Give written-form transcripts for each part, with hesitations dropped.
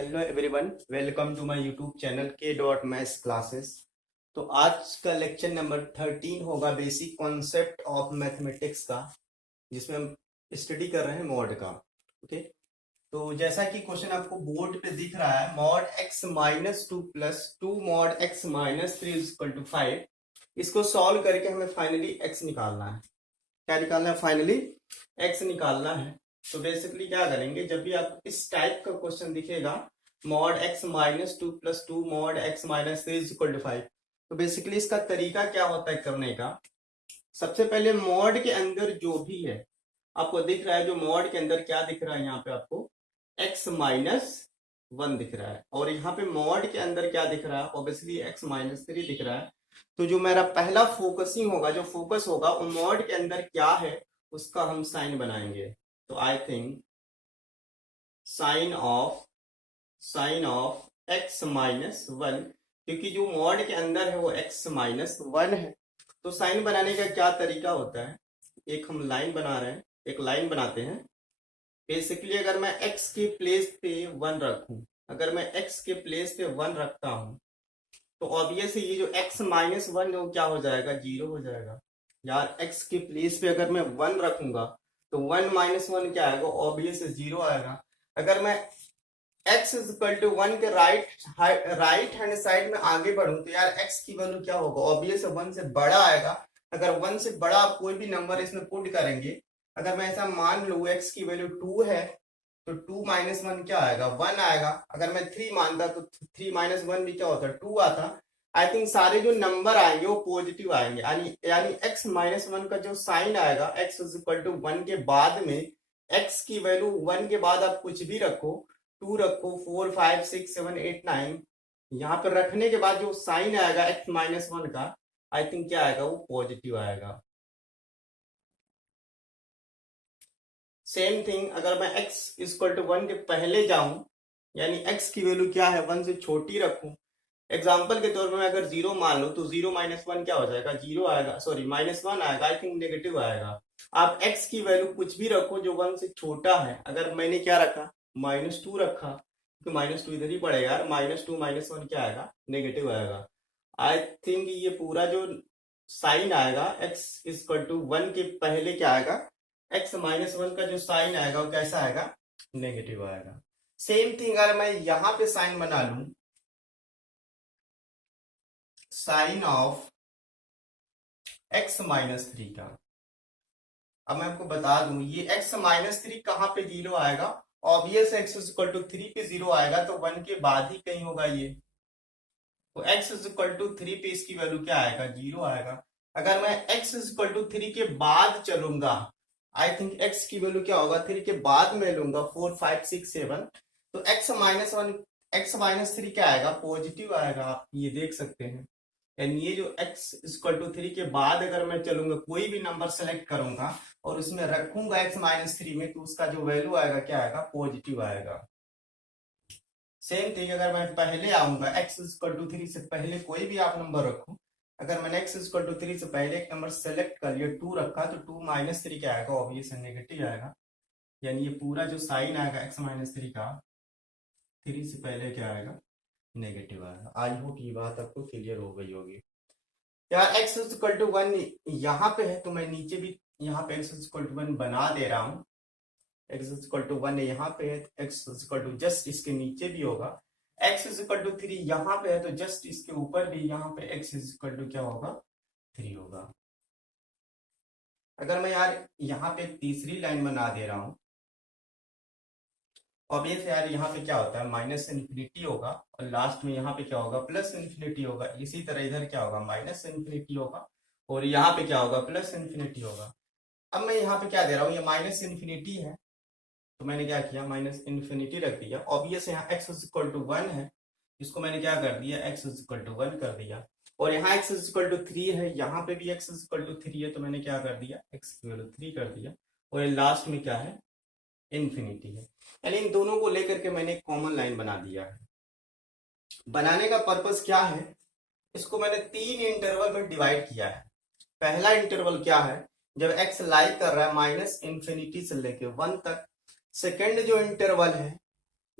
Hello everyone, welcome to my YouTube channel के dot maths classes. तो आज का लेक्चर नंबर 13 होगा बेसिक कॉन्सेप्ट ऑफ मैथमेटिक्स का, जिसमें हम स्टडी कर रहे हैं मॉड का। ओके, तो जैसा कि क्वेश्चन आपको बोर्ड पे दिख रहा है, mod x minus two plus two mod x minus three is equal to 5। इसको सॉल्व करके हमें फाइनली x निकालना है। क्या निकालना है? फाइनली x निकालना है। तो बेसिकली क्या करेंगे, जब भी आप इस टाइप का क्वेश्चन दिखेगा mod x minus two plus two mod x minus three is equal to 5, तो बेसिकली इसका तरीका क्या होता है करने का। सबसे पहले मॉड के अंदर जो भी है आपको दिख रहा है, जो मॉड के अंदर क्या दिख रहा है, यहाँ पे आपको x माइनस वन दिख रहा है, और यहाँ पे मॉड के अंदर क्या दिख रहा है, ऑब्वियसली x माइनस थ्री दिख रहा है। तो जो मेरा पहला फोकसिंग होगा, जो फोकस होगा वो मॉड के अंदर क्या है उसका हम साइन बनाएंगे। तो I think sign of x minus one, क्योंकि जो मॉड के अंदर है वो x माइनस वन है। तो साइन बनाने का क्या तरीका होता है, एक हम लाइन बना रहे हैं, एक लाइन बनाते हैं। बेसिकली अगर मैं x के प्लेस पे वन रखूं, अगर मैं x के प्लेस पे वन रखता हूं, तो ऑब्वियस ये जो x माइनस वन जो क्या हो जाएगा, जीरो हो जाएगा। यार x के प्लेस पे अगर मैं वन रखूंगा तो वन माइनस वन क्या आएगा, ऑब्वियस जीरो आएगा। अगर मैं x is equal to one के राइट हैंड साइड में आगे बढ़ूं तो यार x की वैल्यू क्या होगा, ऑब्वियस वन से बड़ा आएगा। अगर वन से बड़ा आप कोई भी नंबर इसमें पुट करेंगे, अगर मैं ऐसा मान लूं x की वैल्यू टू है तो टू माइनस वन क्या आएगा, वन आएगा। अगर मैं थ्री मानता तो थ्री माइनस वन भी क्या होता, टू आता। आई थिंक सारे जो नंबर आएंगे वो पॉजिटिव आएंगे, यानी यानी x माइनस वन का जो साइन आएगा, x is equal to one के बाद में x की वैल्यू वन के बाद आप कुछ भी रखो, टू रखो, four five six seven eight nine, यहाँ पर रखने के बाद जो साइन आएगा x माइनस वन का, आई थिंक क्या आएगा, वो पॉजिटिव आएगा। सेम थिंग अगर मैं x इक्वल टू वन के पहले जाऊं, यानी x की वैल्यू क्या है, वन से छोटी रखूं। एग्जाम्पल के तौर पर मैं अगर जीरो मान लूं तो जीरो माइनस वन क्या हो जाएगा, जीरो आएगा, सॉरी माइनस वन आएगा, आई थिंक नेगेटिव आएगा। आप x की वैल्यू कुछ भी रखो जो वन से छोटा है। अगर मैंने क्या रखा, माइनस टू रखा, तो माइनस टू इधर ही पड़ेगा यार, माइनस टू माइनस वन क्या आएगा, नेगेटिव आएगा। आई थिंक ये पूरा जो साइन आएगा x इक्वल टू वन के पहले क्या आएगा, x माइनस वन का जो साइन आएगा वो कैसा आएगा, नेगेटिव आएगा। सेम थिंग अगर मैं यहां पे साइन बना लू, sign of x minus three का, अब मैं आपको बता दूं ये x माइनस थ्री कहां पे जीरो आएगा, obvious x equal to three पे जीरो आएगा, तो वन के बाद ही कहीं होगा ये। तो x इक्वल टू थ्री पे इसकी वैल्यू क्या आएगा, जीरो आएगा। अगर मैं x इक्वल टू थ्री के बाद चलूंगा, आई थिंक x की वैल्यू क्या होगा, थ्री के बाद में लूंगा, फोर फाइव सिक्स सेवन, तो x minus one, x minus three क्या आएगा, पॉजिटिव आएगा। आप ये देख सकते हैं, यानी ये जो x इक्वल टू थ्री के बाद अगर मैं चलूंगा, कोई भी नंबर सेलेक्ट करूंगा और उसमें रखूंगा x माइनस थ्री में, तो उसका जो वैल्यू आएगा क्या आएगा, पॉजिटिव आएगा। सेम थिंग अगर मैं पहले आऊंगा, x इक्वल टू थ्री से पहले कोई भी आप नंबर रखो, अगर मैंने x इक्वल टू थ्री से पहले एक नंबर सेलेक्ट कर लिया, टू रखा, तो टू माइनस थ्री क्या आएगा, ऑब्वियस नेगेटिव आएगा। यानी ये पूरा जो साइन आएगा x माइनस थ्री का, थ्री से पहले क्या आएगा, नेगेटिव आएगा। आई होप ये बात आपको क्लियर हो गई होगी। यार x इक्वल टू वन यहाँ पे है, तो मैं नीचे भी यहाँ पे x इक्वल टू वन बना दे रहा हूँ। x इक्वल टू वन यहाँ पे है, x इक्वल टू जस्ट इसके नीचे भी होगा। x इक्वल टू थ्री यहाँ पे है, तो जस्ट इसके ऊपर भी यहाँ पे x इक्वल टू क्या होगा, थ्री होगा। अगर मैं यार यहाँ पे एक तीसरी लाइन बना दे रहा हूँ, ऑब्वियस यार यहाँ पे क्या होता है, माइनस इन्फिनिटी होगा, और लास्ट में यहाँ पे क्या होगा, प्लस इन्फिनिटी होगा। इसी तरह इधर क्या होगा, माइनस इन्फिनिटी होगा, और यहाँ पे क्या होगा, प्लस इन्फिनिटी होगा। अब मैं यहाँ पे क्या दे रहा हूँ, ये माइनस इन्फिनिटी है, तो मैंने क्या किया, माइनस इन्फिनिटी रख दिया। ऑब्वियस यहाँ x इक्वल टू वन है, इसको मैंने क्या कर दिया, x इक्वल टू वन कर दिया। और यहाँ x इक्वल टू थ्री है, यहाँ पे भी x इक्वल टू थ्री है, तो मैंने क्या कर दिया, x इक्वल टू थ्री कर दिया। और ये लास्ट में क्या है, इन्फिनिटी है। यानी इन दोनों को लेकर के मैंने एक कॉमन लाइन बना दिया है। बनाने का पर्पस क्या है, इसको मैंने तीन इंटरवल में डिवाइड किया है। पहला इंटरवल क्या है, जब x लाई कर रहा है माइनस इन्फिनिटी से लेके वन तक। सेकेंड जो इंटरवल है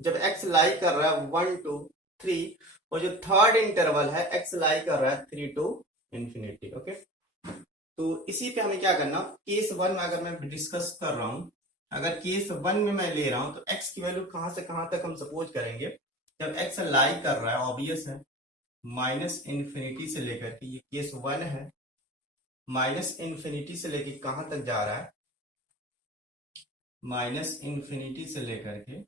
जब x लाई कर रहा है 1 to 3, और जो थर्ड इंटरवल है x लाई कर रहा है 3 to इंफिनिटी। ओके, तो इसी पे हमें क्या करना, केस 1 में अगर मैं डिस्कस कर रहा हूं, अगर केस 1 में मैं ले रहा हूं तो x की वैल्यू कहां से कहां तक हम सपोज करेंगे, जब x लाई कर रहा है ऑब्वियस है माइनस इन्फिनिटी से लेकर के, ये केस 1 है, माइनस इन्फिनिटी से लेकर कहां तक जा रहा है, माइनस इन्फिनिटी से लेकर के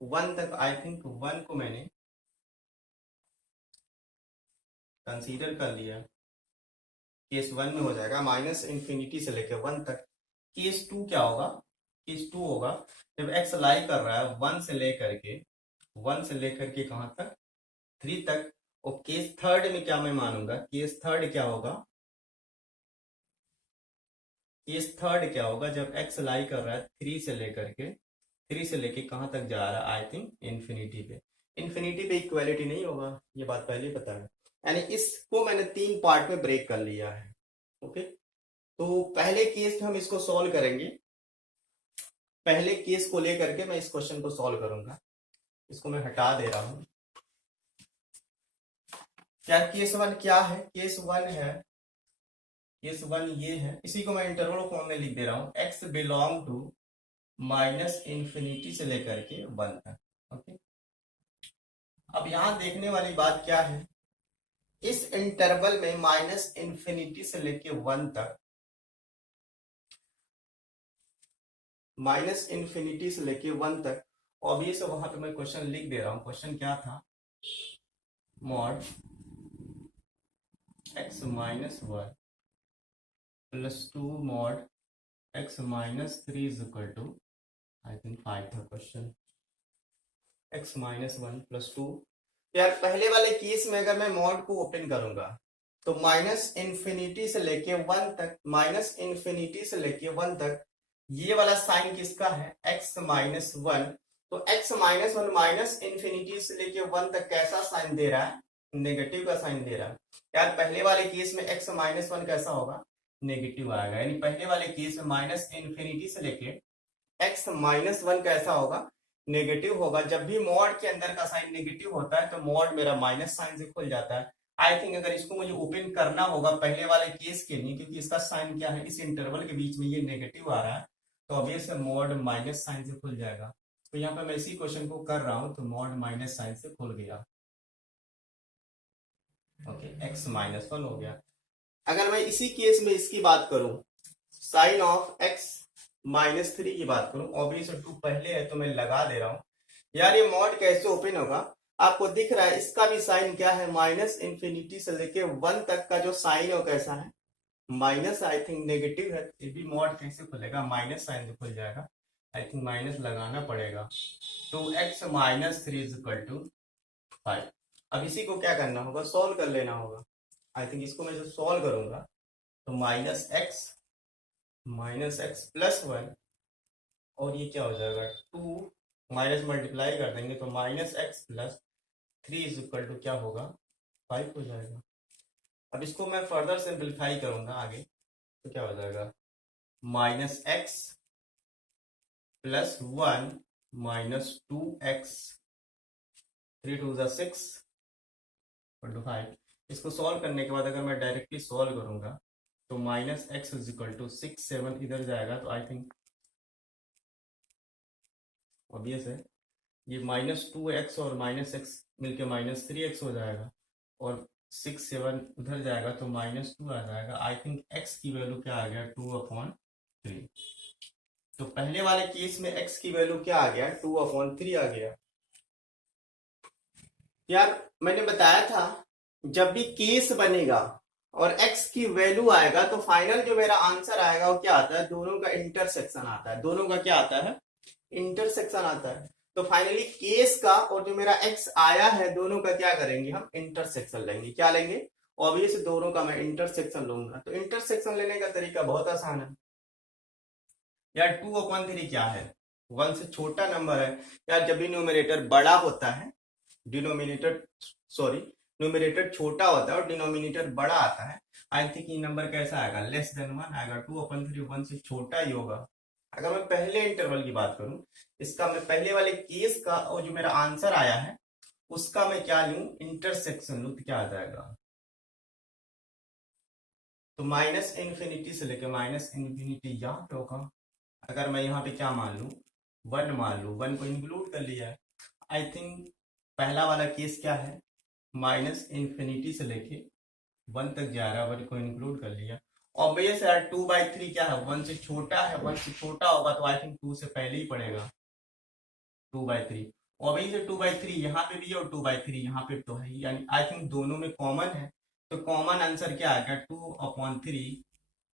1 तक। आई थिंक 1 को मैंने कंसीडर कर लिया, केस 1 में हो जाएगा माइनस इन्फिनिटी से लेकर 1 तक। केस 2 क्या होगा, केस 2 होगा जब x लाई कर रहा है 1 से लेकर के, 1 से लेकर के कहां तक, 3 तक। और केस थर्ड में क्या मैं मानूंगा, केस थर्ड क्या होगा, केस थर्ड क्या होगा जब x लाई कर रहा है 3 से लेकर के, 3 से लेके कहां तक जा रहा है, आई थिंक इन्फिनिटी पे। इन्फिनिटी पे इक्वालिटी नहीं होगा, ये बात पहले ही पता है। यानी इसको मैंने 3 पार्ट में ब्रेक कर लिया है। ओके, तो पहले केस में हम इसको सॉल्व करेंगे, पहले केस को लेकर के मैं इस क्वेश्चन को सॉल्व करूंगा। इसको मैं हटा दे रहा हूं। क्या केस 1 क्या है, केस 1 है, केस 1 ये है, इसी को मैं इंटरवल फॉर्म में लिख दे रहा हूं, x belong to minus infinity से लेकर के 1 तक। ओके, अब यहां देखने वाली बात क्या है, इस इंटरवल में माइनस इन्फिनिटी से लेके 1 तक, माइनस इन्फिनिटी से लेके 1 तक, ऑब्वियस वहां पे मैं क्वेश्चन लिख दे रहा हूं। क्वेश्चन क्या था, mod x minus 1 plus 2 mod x minus 3 is equal to, I think 5 था क्वेश्चन, x माइनस 1 प्लस 2। यार पहले वाले केस में अगर मैं मॉड को ओपन करूंगा तो माइनस इन्फिनिटी से लेके 1 तक, माइनस इन्फिनिटी से लेके 1 तक, ये वाला साइन किसका है, x माइनस 1। तो x माइनस 1 माइनस इन्फिनिटी से लेके 1 तक कैसा साइन दे रहा है, नेगेटिव का साइन दे रहा है। यार पहले वाले केस में x माइनस 1 कैसा होगा, नेगेटिव आएगा। यानी पहले वाले केस में माइनस इन्फिनिटी से लेके x माइनस 1 कैसा होगा, नेगेटिव होगा। जब भी मॉड के अंदर का साइन नेगेटिव होता है तो मॉड मेरा माइनस साइन से खुल जाता है। आई थिंक अगर इसको मुझे ओपन करना होगा पहले वाले केस के लिए, क्योंकि इसका साइन क्या है, इस इंटरवल के बीच में ये नेगेटिव आ रहा है, तो ऑब्वियस मॉड माइनस साइन से खुल जाएगा। तो यहाँ पे मैं इसी क्वेश्चन को कर रहा हूं, तो मॉड माइनस साइन से खुल गया। ओके, x माइनस 1 हो गया। अगर मैं इसी केस में इसकी बात करूं, साइन ऑफ x माइनस 3 की बात करूं, ऑब्वियस 2 पहले है तो मैं लगा दे रहा हूं। यार ये मॉड कैसे ओपन होगा, आपको दिख रहा है इसका भी साइन क्या है, माइनस इन्फिनिटी से लेके 1 तक का जो साइन है वो कैसा है, माइनस, आई थिंक नेगेटिव है। ये भी मॉड कैसे खुलेगा, माइनस साइन से खुल जाएगा। आई थिंक माइनस लगाना पड़ेगा। तो x minus 3 is equal to 5। अब इसी को क्या करना होगा, सॉल्व कर लेना होगा। आई थिंक इसको मैं जो सॉल्व करूंगा तो माइनस एक्स प्लस 1, और ये क्या हो जाएगा 2, माइनस मल्टीप्लाई कर देंगे तो minus x plus 3 is equal to क्या होगा, 5 हो जाएगा। अब इसको मैं फर्दर सिंप्लीफाई करूंगा आगे, तो क्या हो जाएगा, minus x plus 1 minus 2x, 3 2 जा 6 इक्वल टू 5। इसको सॉल्व करने के बाद अगर मैं डायरेक्टली सॉल्व करूंगा तो minus x is equal to 6 7 इधर जाएगा, तो आई थिंक ऑब्वियस है ये माइनस 2x और माइनस एक्स मिलके माइनस 3x हो जाएगा, और 6 7 उधर जाएगा तो माइनस 2 आ जाएगा। आई थिंक x की वैल्यू क्या आ गया, 2/3। तो पहले वाले केस में x की वैल्यू क्या आ गया, 2/3 आ गया। यार मैंने बताया था जब भी केस बनेगा और x की वैल्यू आएगा तो फाइनल जो मेरा आंसर आएगा वो क्या आता है, दोनों का इंटरसेक्शन आता है। दोनों का क्या आता है, इंटरसेक्शन आता है। तो फाइनली केस का और जो मेरा x आया है दोनों का क्या करेंगे, हम इंटरसेक्शन लेंगे। क्या लेंगे, ऑब्वियस दोनों का मैं इंटरसेक्शन लूंगा। तो इंटरसेक्शन लेने का तरीका बहुत आसान है। यार 2/3 क्या है, 1 से छोटा नंबर है। यार जब भी न्यूमरेटर बड़ा होता है, न्यूमरेटर छोटा होता है और डिनोमिनेटर बड़ा आता है। आई थिंक ये नंबर कैसा आएगा, लेस देन 1 आएगा। 2/3 1 से छोटा ही होगा। अगर मैं पहले इंटरवल की बात करूं, इसका मैं पहले वाले केस का और जो मेरा आंसर आया है उसका मैं क्या लूं, इंटरसेक्शन लूं, तो क्या आ जाएगा, तो माइनस इन्फिनिटी से लेकर माइनस इन्फिनिटी यहाँ पे होगा। अगर मैं यहाँ पे क्या मान लूं, वन मान लूं, वन को इंक्लूड कर लिया है। आई थिंक पहला वाला केस क्या है, माइनस इन्फिनिटी से लेके वन तक जा रहा है, वन को इंक्लूड कर लिया। ऑब्वियस यार 2/3 क्या है, वन से छोटा है, वन से छोटा होगा तो आई थिंक 2 से पहले ही पड़ेगा 2/3। ऑब्वियस 2/3 यहाँ पे भी है और 2/3 यहाँ पे तो है ही, यानी आई थिंक दोनों में कॉमन है। तो कॉमन आंसर क्या आ गया, 2/3।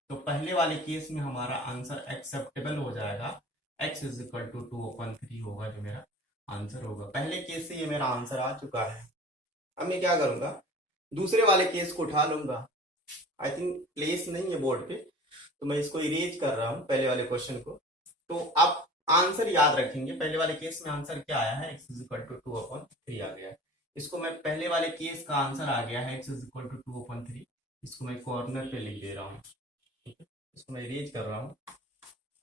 तो पहले वाले केस में हमारा आंसर एक्सेप्टेबल हो जाएगा, x इज इक्वल टू 2/3 होगा जो मेरा आंसर होगा। पहले केस से ये मेरा आंसर आ चुका है। अब मैं क्या करूंगा, दूसरे वाले केस को उठा लूंगा। आई थिंक प्लेस नहीं है बोर्ड पे, तो मैं इसको इरेज कर रहा हूँ पहले वाले क्वेश्चन को। तो आप आंसर याद रखेंगे, पहले वाले केस में आंसर क्या आया है, x इज इक्वल टू 2/3 आ गया है। इसको मैं पहले वाले केस का आंसर आ गया है x इज इक्वल टू 2/3, इसको मैं कॉर्नर पे लिख दे रहा हूँ, ठीक है, इसको मैं इरेज कर रहा हूँ।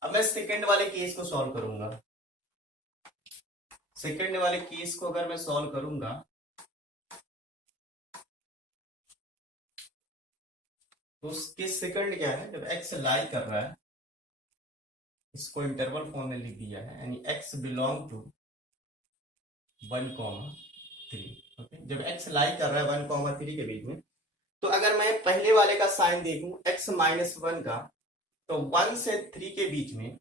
अब मैं सेकेंड वाले केस को सॉल्व करूंगा। सेकेंड वाले केस को अगर मैं सॉल्व करूंगा तो उसके सेकंड क्या है, जब x लाई कर रहा है, इसको इंटरवल फॉर्म में लिख दिया है, यानी x बिलोंग टू 1,3। ओके, जब x लाई कर रहा है 1,3 के बीच में, तो अगर मैं पहले वाले का साइन देखूं x-1 का, तो 1 से 3 के बीच में,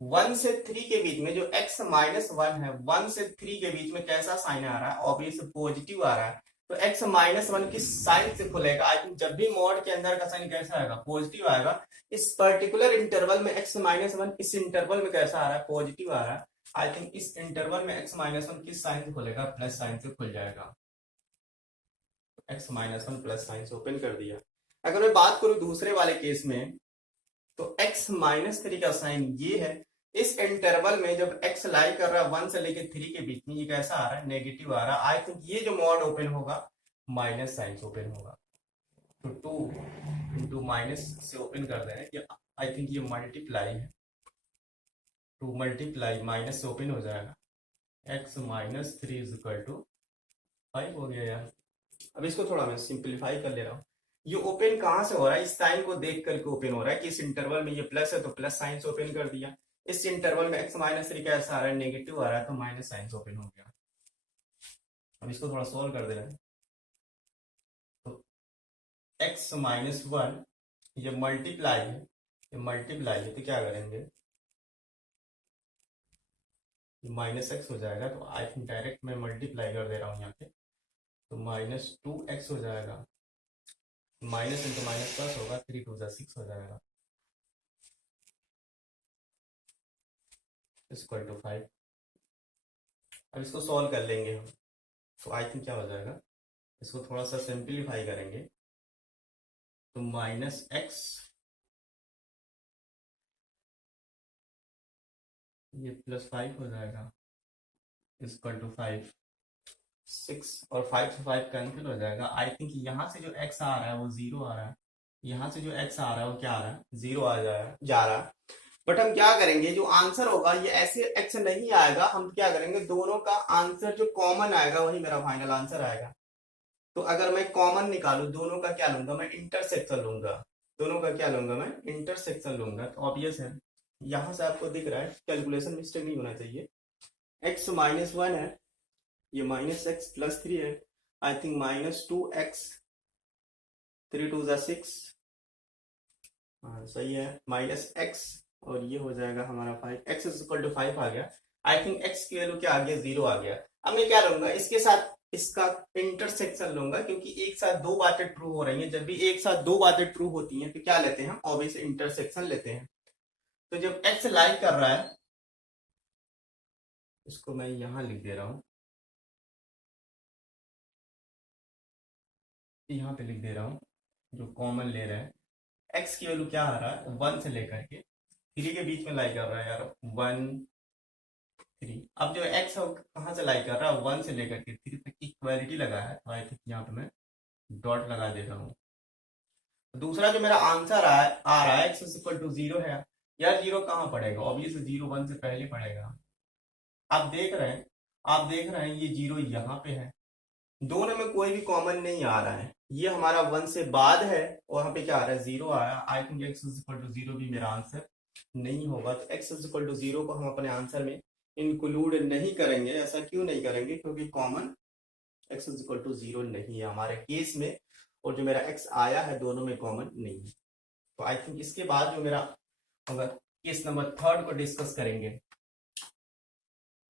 1 से 3 के बीच में जो x-1 है, 1 से 3 के बीच में कैसा साइन आ रहा है, ऑब्वियस पॉजिटिव आ रहा है। तो x-1 किस साइन से खुलेगा, आई थिंक जब भी मॉड के अंदर का साइन कैसा आएगा, पॉजिटिव आएगा। इस पर्टिकुलर इंटरवल में x-1 इस इंटरवल में कैसा आ रहा है, पॉजिटिव आ रहा है। आई थिंक इस इंटरवल में x-1 किस साइन से खुलेगा, प्लस साइन से खुल जाएगा। x-1 प्लस साइन से ओपन कर दिया। अगर मैं बात करूं दूसरे वाले केस में, तो x-3 का साइन ये है। इस इंटरवल में जब x लाई कर रहा है 1 से लेकर 3 के बीच में, ये कैसा आ रहा है, नेगेटिव आ रहा है। आई थिंक ये जो मॉड ओपन होगा माइनस साइन से ओपन होगा, तो 2 इंटू माइनस से ओपन कर दे रहे हैं। आई थिंक ये मल्टीप्लाई है, 2 मल्टीप्लाई माइनस से ओपन हो जाएगा, x-3 इज इक्वल टू 5 हो गया यार। अब इसको थोड़ा मैं सिंप्लीफाई कर ले रहा हूँ। ये ओपन कहां से हो रहा है, इस साइन को देख करके ओपन हो रहा है कि इस इंटरवल में ये प्लस है तो प्लस साइन से ओपन कर दिया। इस इंटरवल में x-3 कैसा आ रहा है, नेगेटिव आ रहा है, तो माइनस साइन से ओपन हो गया। अब इसको थोड़ा सोल्व कर दे रहे हैं, तो x-1 ये मल्टीप्लाई है, ये मल्टीप्लाई है, तो क्या करेंगे, माइनस एक्स हो जाएगा। तो आई थिंक डायरेक्ट मैं मल्टीप्लाई कर दे रहा हूँ यहाँ पे, तो -2x हो जाएगा, माइनस इंटू माइनस प्लस होगा, 3 2 6 हो जाएगा, इक्वल टू 5। अब इसको सॉल्व कर लेंगे हम, तो आई थिंक क्या हो जाएगा, इसको थोड़ा सा सिंप्लीफाई करेंगे, तो -x ये +5 हो जाएगा, इक्वल टू 5। 6 और 5 से 5 कैंसिल हो जाएगा। आई थिंक यहाँ से जो x आ रहा है वो 0 आ रहा है, यहाँ से जो x आ रहा है वो क्या आ रहा है, 0 आ जा रहा है। बट हम क्या करेंगे, जो आंसर होगा ये ऐसे x नहीं आएगा, हम क्या करेंगे, दोनों का आंसर जो कॉमन आएगा वही मेरा फाइनल आंसर आएगा। तो अगर मैं कॉमन निकालू, दोनों का क्या लूंगा, मैं इंटरसेक्शन लूंगा। दोनों का क्या लूंगा, मैं इंटरसेक्शन लूंगा। तो ऑब्वियस है, यहां से आपको दिख रहा है, कैलकुलेशन मिस्टेक नहीं होना चाहिए। x-1 है, ये -x+3 है, आई थिंक -2x, 3 2 6, हाँ सही है, -x, और ये हो जाएगा हमारा 5, x इज इक्वल टू 5 आ गया। आई थिंक x की वैल्यू क्या आ गया, 0 आ गया। अब मैं क्या लूंगा, इसके साथ इसका इंटरसेक्शन लूंगा, क्योंकि एक साथ दो बातें ट्रू हो रही हैं। जब भी एक साथ दो बातें ट्रू होती हैं तो क्या लेते हैं, ऑब्वियसली इंटरसेक्शन लेते हैं। तो जब x लाई कर रहा है, इसको मैं यहां लिख दे रहा हूं, यहाँ पे लिख दे रहा हूँ, जो कॉमन ले रहा है, x की वैल्यू क्या आ रहा है, 1 से लेकर के 3 के बीच में लाई कर रहा है यार, 1 3। अब जो x है कहाँ से लाई कर रहा है, 1 से लेकर के 3 तक इक्वालिटी लगा है, तो आई थिंक यहाँ पे मैं डॉट लगा देता हूँ। दूसरा जो मेरा आंसर आ रहा है एक्स इज इक्वल टू 0 है। यार 0 कहाँ पड़ेगा, ऑब्वियसली 0 1 से पहले पड़ेगा। आप देख रहे हैं ये 0 यहाँ पे है, दोनों में कोई भी कॉमन नहीं आ रहा है। ये हमारा 1 से बाद है और यहाँ पे क्या आ रहा है 0 आया। I think x is equal to 0 भी मेरा आंसर नहीं होगा। तो एक्स इज इक्वल टू 0 को हम अपने आंसर में इंक्लूड नहीं करेंगे। ऐसा क्यों नहीं करेंगे, क्योंकि common x is equal to 0 नहीं है हमारे केस में, और जो मेरा एक्स आया है दोनों में कॉमन नहीं है। तो आई थिंक इसके बाद जो मेरा अगर केस नंबर 3 को डिस्कस करेंगे,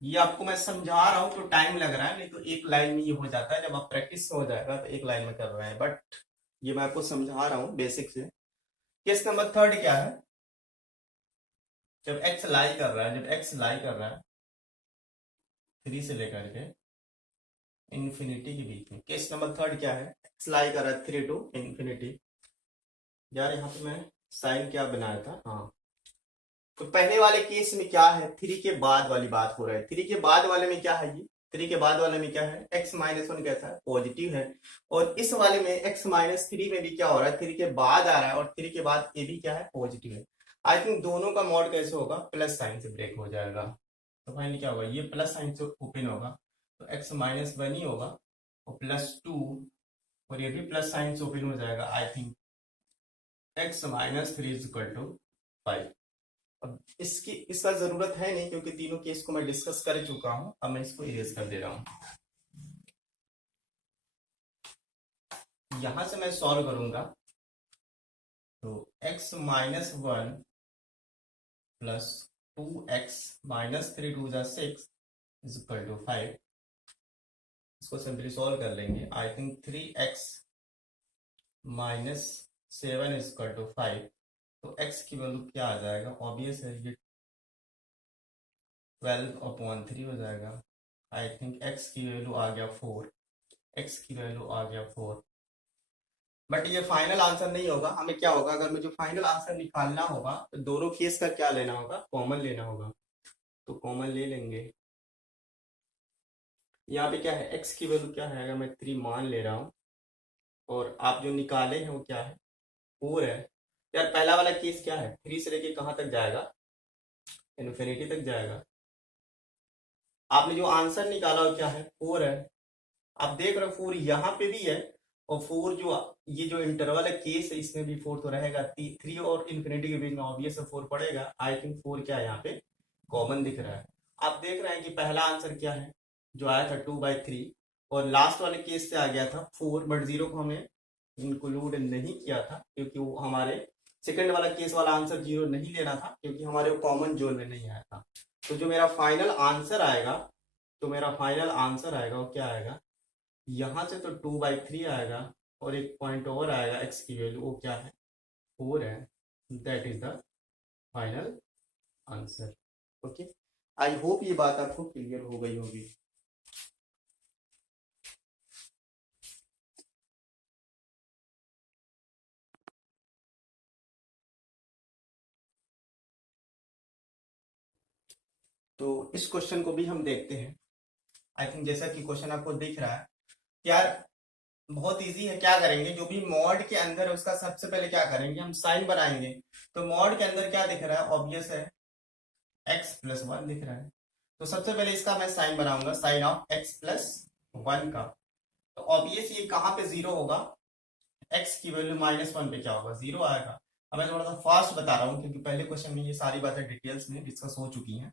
ये आपको मैं समझा रहा हूं तो टाइम लग रहा है, नहीं तो एक लाइन में ये हो जाता है। जब आप प्रैक्टिस हो जाएगा तो एक लाइन में कर रहे हैं, बट ये मैं आपको समझा रहा हूं बेसिक से। केस नंबर 3 क्या है, जब एक्स लाई कर रहा है, जब एक्स लाई कर रहा है 3 से लेकर के इन्फिनिटी के बीच में। केस नंबर 3 क्या है, एक्स लाई कर रहा है 3 टू इन्फिनिटी। यार यहाँ पे मैं साइन क्या बनाया था, हाँ। तो पहले वाले केस में क्या है, 3 के बाद वाली बात हो रहा है। 3 के बाद वाले में क्या है, ये 3 के बाद वाले में क्या है, x माइनस 1 कैसा है, पॉजिटिव है। और इस वाले में x माइनस 3 में भी क्या हो रहा है, 3 के बाद आ रहा है, और 3 के बाद ये भी क्या है, पॉजिटिव है। आई थिंक दोनों का मॉड कैसे होगा, प्लस साइन से ब्रेक हो जाएगा। तो फाइनली क्या होगा, ये प्लस साइन से ओपन होगा तो x माइनस 1 ही होगा, और +2, और ये भी प्लस साइन से ओपन हो जाएगा। I think x minus 3 is equal to 5। अब इसका जरूरत है नहीं, क्योंकि तीनों केस को मैं डिस्कस कर चुका हूं। अब मैं इसको इरेज कर दे रहा हूं। यहां से मैं सॉल्व करूंगा तो x minus 1 plus 2x minus 3 2 6 is equal to 5। इसको सिंपली सॉल्व कर लेंगे। I think 3x minus 7 is equal to 5। तो x की वैल्यू क्या आ जाएगा, ऑब्वियस है ये 12/3 हो जाएगा। आई थिंक x की वैल्यू आ गया 4, x की वैल्यू आ गया 4। बट ये फाइनल आंसर नहीं होगा। हमें क्या होगा, अगर मुझे फाइनल आंसर निकालना होगा तो दोनों केस का क्या लेना होगा, कॉमन लेना होगा। तो कॉमन ले लेंगे। यहाँ पे क्या है, x की वैल्यू क्या है, अगर मैं 3 मान ले रहा हूँ, और आप जो निकाले हैं वो क्या है, 4 है। यार पहला वाला केस क्या है, 3 से लेके कहाँ तक जाएगा, इन्फिनिटी तक जाएगा। आपने जो आंसर निकाला वो क्या है, 4 है। आप देख रहे हो 4 यहाँ पे भी है, और 4 जो ये जो इंटरवल है केस है इसमें भी 4 तो रहेगा। 3 और इन्फिनिटी के बीच में ऑब्वियस 4 पड़ेगा। आई थिंक 4 क्या है यहाँ पे, कॉमन दिख रहा है। आप देख रहे हैं कि पहला आंसर क्या है, जो आया था 2/3, और लास्ट वाले केस से आ गया था 4, बट 0 को हमने इंक्लूड नहीं किया था, क्योंकि वो हमारे सेकंड वाला केस वाला आंसर 0 नहीं लेना था, क्योंकि हमारे कॉमन जोन में नहीं आया था। तो जो मेरा फाइनल आंसर आएगा, वो क्या आएगा, यहां से तो 2/3 आएगा, और एक पॉइंट और आएगा x की वैल्यू, वो क्या है, 4 है। That is the final answer. Okay, I hope ये बात आपको क्लियर हो गई होगी। तो इस क्वेश्चन को भी हम देखते हैं। आई थिंक जैसा कि क्वेश्चन आपको दिख रहा है, यार बहुत इजी है। क्या करेंगे, जो भी मॉड के अंदर है उसका सबसे पहले क्या करेंगे, हम साइन बनाएंगे। तो मॉड के अंदर क्या दिख रहा है, ऑब्वियस है x+1 दिख रहा है। तो सबसे पहले इसका मैं साइन बनाऊंगा, साइन ऑफ x+1 का। तो ऑब्वियस ये कहाँ पे 0 होगा, x की वैल्यू -1 पे क्या होगा, 0 आएगा। अब मैं थोड़ा सा फास्ट बता रहा हूँ, क्योंकि पहले क्वेश्चन में ये सारी बातें डिटेल्स में डिस्कस हो चुकी हैं।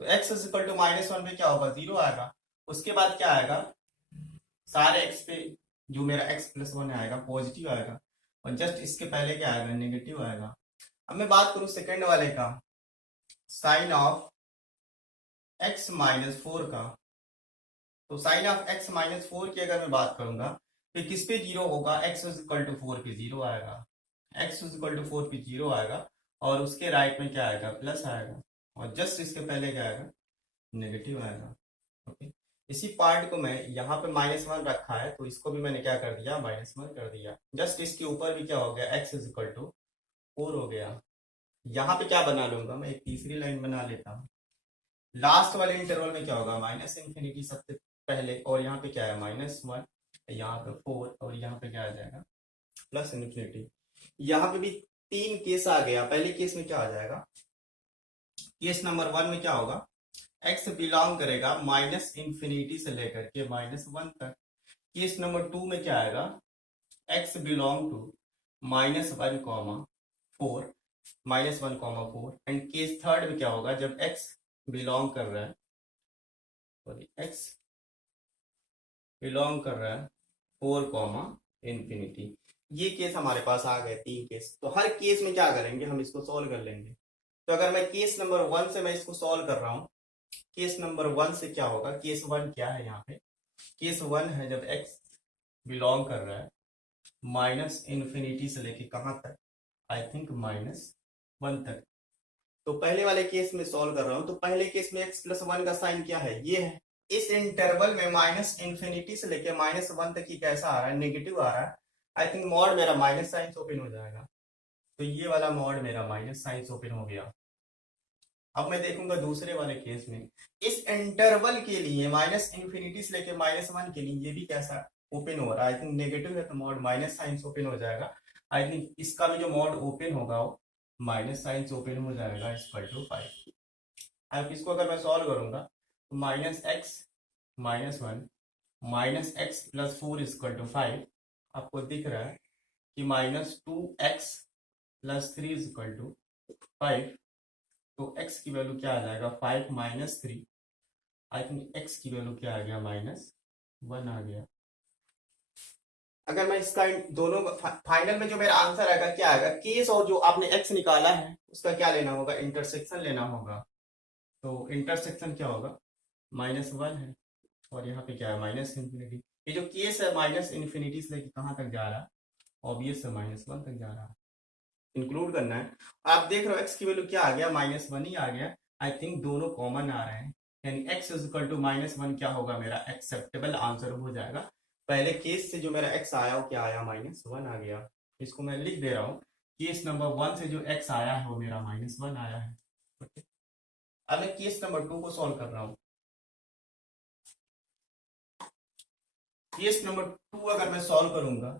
तो x इज इक्वल टू -1 पे क्या होगा, 0 आएगा। उसके बाद क्या आएगा, सारे x पे जो मेरा x+1 आएगा पॉजिटिव आएगा, और जस्ट इसके पहले क्या आएगा, नेगेटिव आएगा। अब मैं बात करूं सेकंड वाले का, साइन ऑफ x-4 का। तो साइन ऑफ x-4 की अगर मैं बात करूंगा तो किस पे 0 होगा, x इज इक्वल टू 4 पे 0 आएगा। x इज इक्वल टू 4 पे 0 आएगा, और उसके राइट में क्या आएगा, प्लस आएगा, और जस्ट इसके पहले क्या आएगा, नेगेटिव आएगा। ओके, इसी पार्ट को मैं यहाँ पे -1 रखा है, तो इसको भी मैंने क्या कर दिया, -1 कर दिया। जस्ट इसके ऊपर भी क्या हो गया, x इज इक्वल टू 4 हो गया। यहाँ पे क्या बना लूंगा, मैं एक तीसरी लाइन बना लेता हूँ। लास्ट वाले इंटरवल में क्या होगा, -इन्फिनिटी सबसे पहले, और यहाँ पे क्या है, -1, यहाँ पे 4, और यहाँ पे क्या आ जाएगा, +इन्फिनिटी। यहाँ पे भी 3 केस आ गया। पहले केस में क्या आ जाएगा, केस नंबर 1 में क्या होगा, x बिलोंग करेगा माइनस इंफिनिटी से लेकर के -1 तक। केस नंबर 2 में क्या आएगा, x belong to -1, -1, and case third में क्या होगा, जब x बिलोंग कर रहा है, सॉरी x बिलोंग कर रहा है 4, इंफिनिटी। ये केस हमारे पास आ गए 3 केस। तो हर केस में क्या करेंगे, हम इसको सॉल्व कर लेंगे। तो अगर मैं केस नंबर 1 से मैं इसको सॉल्व कर रहा हूं, केस नंबर 1 से क्या होगा, केस 1 क्या है यहाँ पे, केस 1 है जब x बिलोंग कर रहा है माइनस इंफिनिटी से लेके कहां तक, आई थिंक -1 तक। तो पहले वाले केस में सॉल्व कर रहा हूं, तो पहले केस में x+1 का साइन क्या है, ये है। इस इंटरवल में माइनस इंफिनिटी से लेके -1 तक ही कैसा आ रहा है, नेगेटिव आ रहा है। आई थिंक मॉड मेरा माइनस साइन ओपन हो जाएगा। तो ये वाला मॉड मेरा माइनस साइन ओपन हो गया। अब मैं देखूंगा दूसरे वाले केस में, इस इंटरवल के लिए माइनस इंफिनिटी से लेके -1 के लिए ये भी कैसा ओपन हो रहा है, आई थिंक नेगेटिव है, तो मॉड माइनस साइन ओपन हो जाएगा। आई थिंक इसका भी जो मॉड ओपन होगा वो माइनस साइन ओपन हो जाएगा =5। अब इसको अगर मैं सॉल्व करूंगा तो -x-1 -x+4 = 5, आपको दिख रहा है कि -2x+3 = 5। तो x की वैल्यू क्या आ जाएगा, 5 - 3। आई थिंक x की वैल्यू क्या आ गया, -1 आ गया। अगर मैं इसका दोनों फाइनल में जो मेरा आंसर आएगा क्या आएगा, केस और जो आपने x निकाला है उसका क्या लेना होगा, इंटरसेक्शन लेना होगा। तो इंटरसेक्शन क्या होगा, -1 है, और यहाँ पे क्या है माइनस इंफिनिटी। ये जो केस है माइनस इंफिनिटी से लेके कहाँ तक जा रहा है, ऑब्वियस है -1 तक जा रहा है, इंक्लूड करना है। आप देख रहे हो x की वैल्यू क्या आ गया, -1 ही आ गया। आई थिंक दोनों कॉमन आ रहे हैं, यानी x =−1 क्या होगा, मेरा एक्सेप्टेबल आंसर हो जाएगा। पहले केस से जो मेरा x आया वो क्या आया, -1 आ गया। इसको मैं लिख दे रहा हूँ, केस नंबर 1 से जो x आया है वो मेरा -1 आया है। अब मैं केस नंबर 2 को सॉल्व कर रहा हूँ। केस नंबर 2 अगर मैं सॉल्व करूंगा,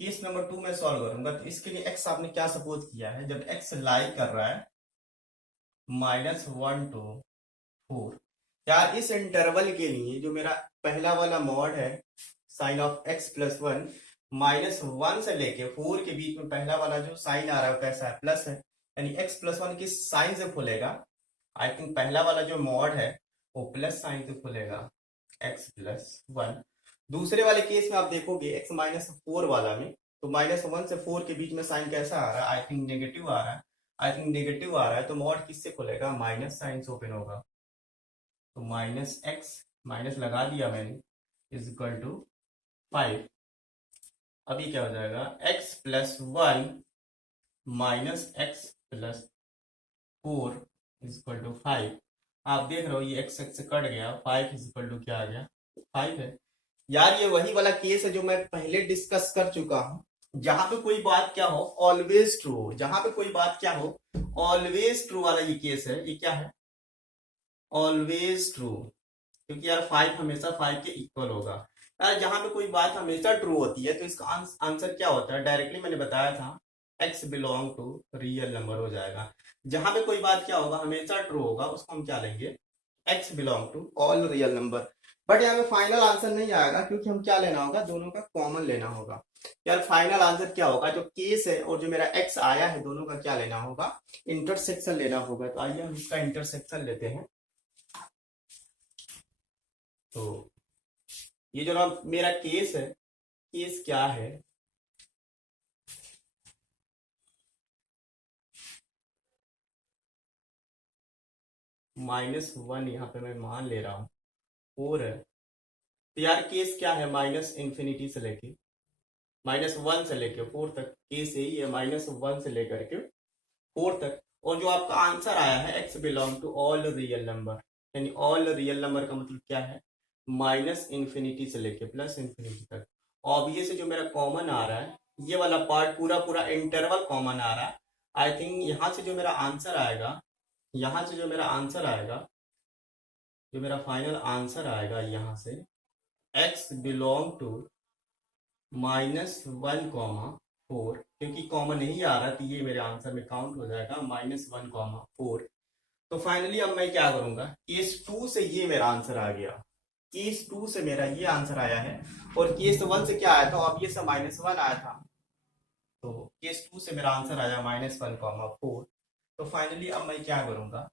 केस नंबर 2 में सॉल्व करूंगा, तो इसके लिए x आपने क्या सपोज किया है, जब x लाई कर रहा है -1 to 4। यार इस इंटरवल के लिए जो मेरा पहला वाला मॉड है साइन ऑफ x+1, -1 से लेके 4 के बीच में पहला वाला जो साइन आ रहा है वो कैसा है, प्लस है, यानी x+1 किस साइन से खुलेगा, आई थिंक पहला वाला जो मॉड है वो प्लस साइन से खुलेगा, x+1। दूसरे वाले केस में आप देखोगे x-4 वाला में, तो -1 से 4 के बीच में साइन कैसा आ रहा है, आई थिंक नेगेटिव आ रहा है। आई थिंक नेगेटिव आ रहा है तो मॉड किससे खुलेगा, माइनस साइन से ओपन होगा। तो -x माइनस लगा दिया मैंने =5। अभी क्या हो जाएगा, x+1 -x+4 = 5। आप देख रहे हो ये x से कट गया, 5 क्या आ गया, 5 है। यार ये वही वाला केस है जो मैं पहले डिस्कस कर चुका हूं, जहां पे कोई बात क्या हो ऑलवेज ट्रू हो, जहां पे कोई बात क्या हो ऑलवेज ट्रू वाला ये केस है। ये क्या है, ऑलवेज ट्रू, क्योंकि यार 5 हमेशा 5 के इक्वल होगा। यार जहां पे कोई बात हमेशा ट्रू होती है तो इसका आंसर क्या होता है, डायरेक्टली मैंने बताया था x belong to real number हो जाएगा। जहां पे कोई बात क्या होगा हमेशा ट्रू होगा उसको हम क्या लेंगे, x belong to all real number. But यहाँ पे फाइनल आंसर नहीं आएगा क्योंकि हम क्या लेना होगा, दोनों का कॉमन लेना होगा। यार फाइनल आंसर क्या होगा, जो केस है और जो मेरा x आया है दोनों का क्या लेना होगा, इंटरसेक्शन लेना होगा। तो आइए हम इसका इंटरसेक्शन लेते हैं। तो ये जो मेरा केस है, केस क्या है, -1 यहाँ पे मैं मान ले रहा हूं, 4 है। तो यार केस क्या है, माइनस इंफिनिटी से लेके -1 से लेके 4 तक, केस यही है -1 से लेकर के 4 तक। और जो आपका आंसर आया है x belong to all real number, यानी ऑल रियल नंबर का मतलब क्या है, माइनस इंफिनिटी से लेके प्लस इंफिनिटी तक। ऑब्वियस जो मेरा कॉमन आ रहा है ये वाला पार्ट, पूरा पूरा इंटरवल कॉमन आ रहा है। आई थिंक यहां से जो मेरा आंसर आएगा, यहां से जो मेरा आंसर आएगा, जो मेरा फाइनल आंसर आएगा यहां से x बिलोंग टू -1, 4, क्योंकि कॉमन नहीं आ रहा तो ये मेरे आंसर में काउंट हो जाएगा -1, 4। तो फाइनली अब मैं क्या करूंगा, केस 2 से ये मेरा आंसर आ गया, केस 2 से मेरा ये आंसर आया है, और केस 1 से क्या आया था, अब ये सब -1 आया था, तो केस 2 से मेरा आंसर आया -1, 4। तो फाइनली अब मैं क्या करूंगा,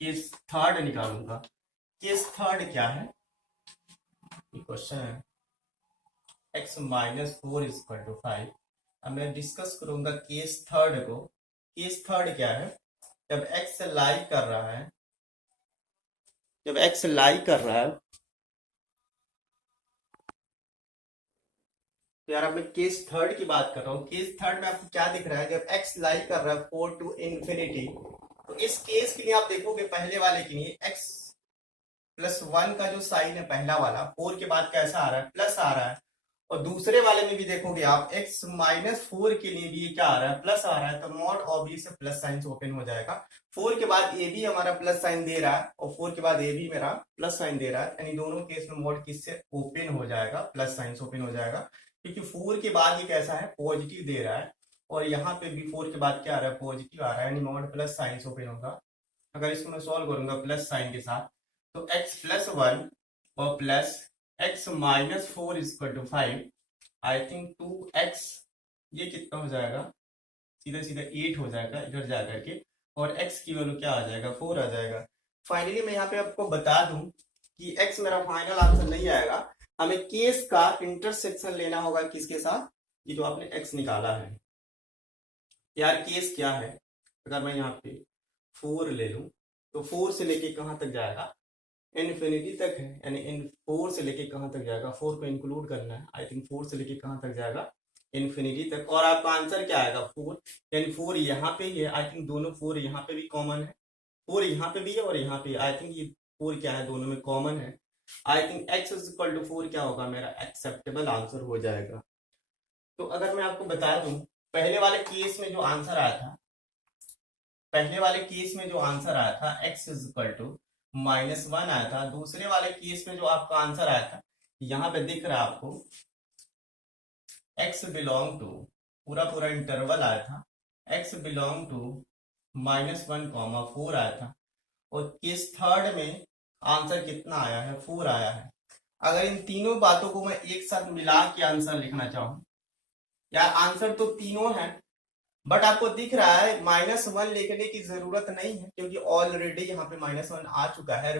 केस थर्ड निकालूंगा। केस थर्ड क्या है, ये क्वेश्चन है x-4 = 5। अब मैं डिस्कस करूंगा केस थर्ड को। केस थर्ड क्या है, जब x लाई कर रहा है, जब x लाई कर रहा है, तो यार अब मैं केस थर्ड की बात कर रहा हूँ। केस थर्ड में आपको क्या दिख रहा है, जब x लाई कर रहा है 4 to infinity, तो इस केस के लिए आप देखोगे पहले वाले के लिए x+1 का जो साइन है पहला वाला 4 के बाद कैसा आ रहा है, प्लस आ रहा है, और दूसरे वाले में भी देखोगे आप x-4 के लिए भी ये क्या आ रहा है, प्लस आ रहा है, तो मॉड ऑब्वियस से प्लस साइन से ओपन हो जाएगा। 4 के बाद ए भी हमारा प्लस साइन दे रहा है, और 4 के बाद ए भी मेरा प्लस साइन दे रहा है, यानी दोनों केस में मॉड किससे ओपन हो जाएगा, प्लस साइन से ओपन हो जाएगा, क्योंकि 4 के बाद ये कैसा है, पॉजिटिव दे रहा है, और यहाँ पे भी 4 के बाद क्या आ रहा है, पॉजिटिव आ रहा है, यानी मॉड प्लस साइन से ओपन होगा। अगर इसको मैं सॉल्व करूंगा प्लस साइन के साथ, तो x+1 और plus x-4 = 5, I think 2x, ये कितना हो जाएगा, सीधा सीधा 8 हो जाएगा इधर जा करके, और x की वैल्यू क्या आ जाएगा, 4 आ जाएगा। फाइनली मैं यहाँ पे आपको बता दूं कि x मेरा फाइनल आंसर नहीं आएगा, हमें केस का इंटरसेक्शन लेना होगा किसके साथ, ये जो आपने x निकाला है। यार केस क्या है, अगर मैं यहाँ पे 4 ले लूं, तो 4 से लेके कहाँ तक जाएगा, इन्फिनिटी तक है, यानी इन 4 से लेके कहाँ तक जाएगा, 4 को इंक्लूड करना है, आई थिंक 4 से लेके कहाँ तक जाएगा, इन्फिनिटी तक, और आपका आंसर क्या आएगा, 4, यानी 4 यहाँ पे ही है, आई थिंक दोनों 4 यहाँ पे भी कॉमन है, 4 यहाँ पे भी है और यहाँ पे, आई थिंक ये 4 क्या है, दोनों में कॉमन है, आई थिंक x=4 क्या होगा, मेरा एक्सेप्टेबल आंसर हो जाएगा। तो अगर मैं आपको बता दूं, पहले वाले केस में जो आंसर आया था, पहले वाले केस में जो आंसर आया था x=-1 आया था, दूसरे वाले केस में जो आपका आंसर आया था, यहाँ पे दिख रहा है आपको x बिलोंग टू, पूरा पूरा इंटरवल आया था, x बिलोंग टू -1, 4 आया था, और केस थर्ड में आंसर कितना आया है, 4 आया है। अगर इन तीनों बातों को मैं एक साथ मिला के आंसर लिखना चाहूँ, यार आंसर तो तीनों है, बट आपको दिख रहा है -1 लिखने की जरूरत नहीं है, क्योंकि ऑलरेडी यहाँ पे -1 आ चुका है,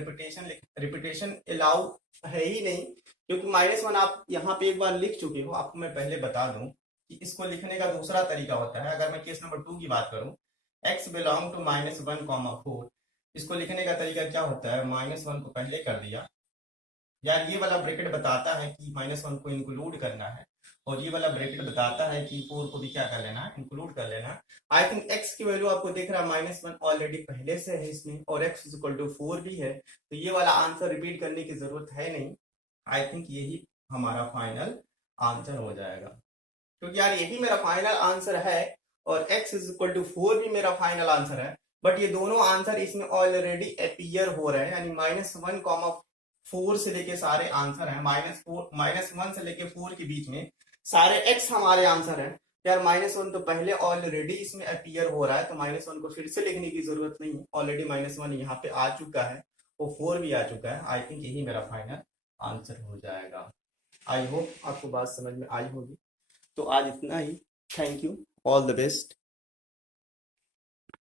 रिपीटेशन अलाउ है ही नहीं, क्योंकि -1 आप यहाँ पे एक बार लिख चुके हो। आपको मैं पहले बता दूं कि इसको लिखने का दूसरा तरीका होता है। अगर मैं केस नंबर 2 की बात करूं, x बिलोंग टू -1, 4, इसको लिखने का तरीका क्या होता है, -1 को पहले कर दिया, यार ये वाला ब्रैकेट बताता है कि -1 को इंक्लूड करना है, और ये वाला ब्रैकेट बताता है कि 4 को भी क्या कर लेना है, इंक्लूड कर लेना है। आई थिंक x की वैल्यू आपको दिख रहा है -1 ऑलरेडी पहले से है इसमें, और x=4 भी है, तो ये वाला आंसर रिपीट करने की जरूरत है नहीं। आई थिंक यही हमारा फाइनल आंसर हो जाएगा, क्योंकि यार यही मेरा फाइनल आंसर है, और x=4 भी मेरा फाइनल आंसर है, बट ये दोनों आंसर इसमें ऑलरेडी अपीयर हो रहे हैं, यानी -1, 4 से लेके सारे आंसर हैं, -1 से लेके 4 के बीच में सारे x हमारे आंसर हैं। यार -1 तो पहले ऑलरेडी इसमें अपीयर हो रहा है, तो -1 को फिर से लिखने की जरूरत नहीं है, ऑलरेडी -1 यहाँ पे आ चुका है, और 4 भी आ चुका है। आई थिंक यही मेरा फाइनल आंसर हो जाएगा। आई होप आपको बात समझ में आई होगी। तो आज इतना ही, thank you, all the best.